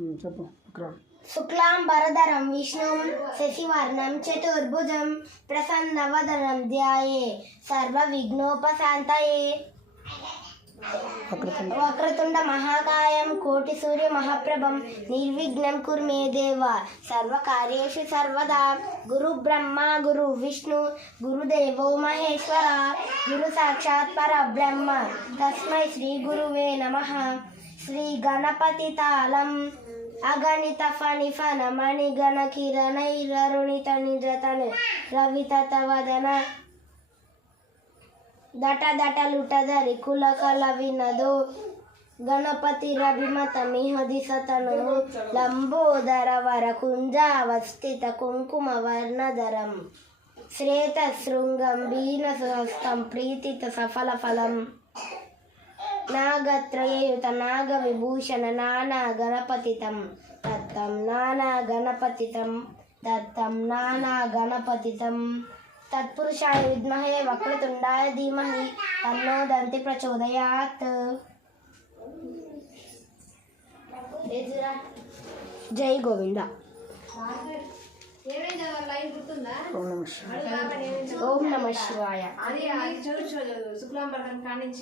చెప్పు. శుక్లాంబరధరం విష్ణుం శశివర్ణం చతుర్భుజం ప్రసన్నవదనం ధ్యాయే సర్వ విఘ్నోపశాంతయే. వక్రతుండ మహాకాయం కోటి సూర్య మహాప్రభం నిర్విఘ్నం కుర్మే దేవ సర్వకార్యేషు సర్వదా. గురు బ్రహ్మ గురు విష్ణు గురుదేవో మహేశ్వర గురు సాక్షాత్ పరబ్రహ్మ తస్మై శ్రీ గురువే నమః. శ్రీ గణపతి తాళం అగణిత ఫణి ఫణ మణిగణ కిరణైరరుణిత నిజతను రవితత వదన దట దట లుటధరి కులకల వినదో గణపతి రవిమత మిహది సతను లంబోదర వర కుంజావస్థిత కుంకుమ వర్ణధరం శ్రేత శృంగం వీణ సుహస్తం ప్రీతిత సఫల ఫలం నాగత్రయయుత నాగ విభూషణ నానా గణపతితం దత్తం నానా గణపతితం దత్తం నానా గణపతితం. తత్పురుషాయ విద్మహే వక్రతుండాయ ధీమహి తన్నో దంతి ప్రచోదయాత్. జై గోవింద. ఓం నమ శివాయ.